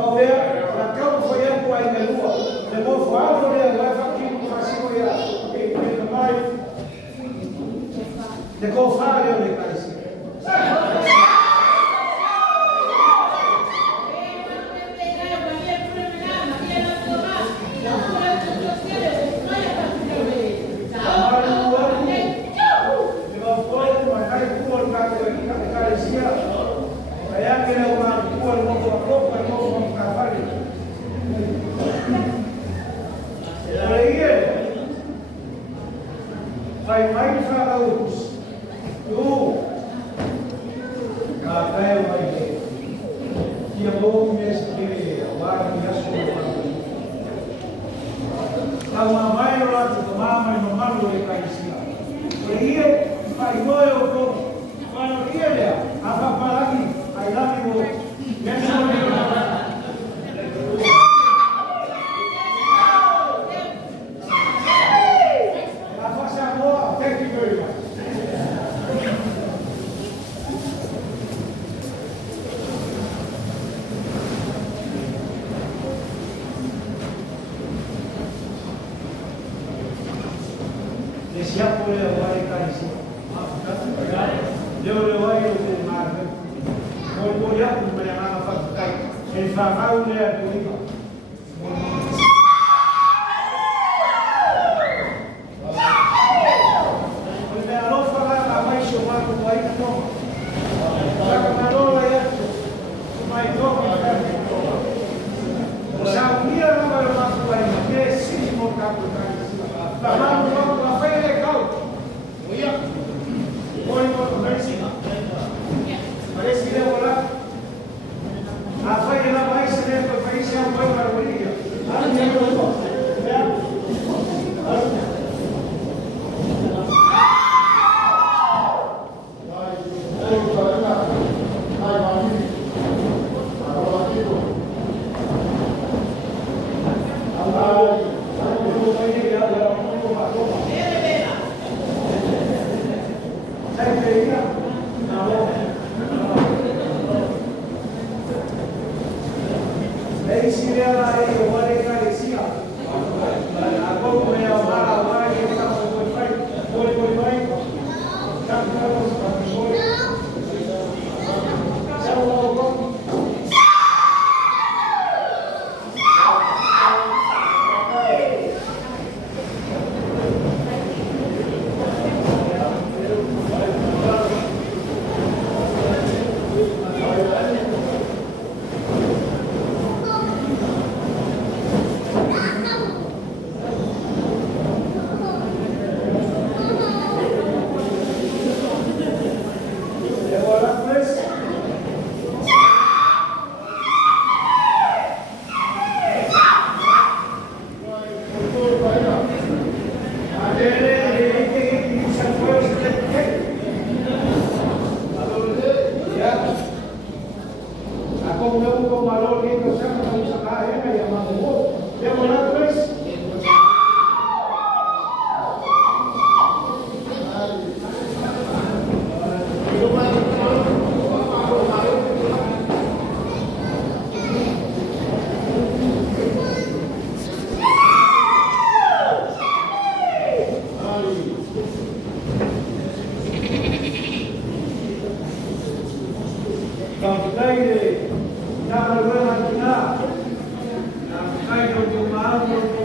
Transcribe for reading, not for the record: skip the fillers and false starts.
Kau dia, nak kau saya buat dengan luar. Sacramental e Eucaristia. Vai mais faraús. Tu, Rafael vai ver. Que é bom mesmo que agora me assusta. A mamãe lá de mamãe não manda o Eucaristia. Por aí, vai igual eu vou. Vai o que ele é? A papai aqui. Aí lá me vou. Esse apoio agora é caríssimo. Deu lewai eu tenho mais. Vou olhar para o meu irmão para ficar. Ele fala, o leão do rico. O leão fala, a mãe chamar o pai que toma. Já que não é o pai toma. Já o dia não vai levar o pai, mas é sim montar por caríssimo. Lá foi legal. Parece que levou lá. A foi lá mais cedo para o país, é um bom para o Bolívia. Campitaire, na Marwana Kina, na Caio de Mauro.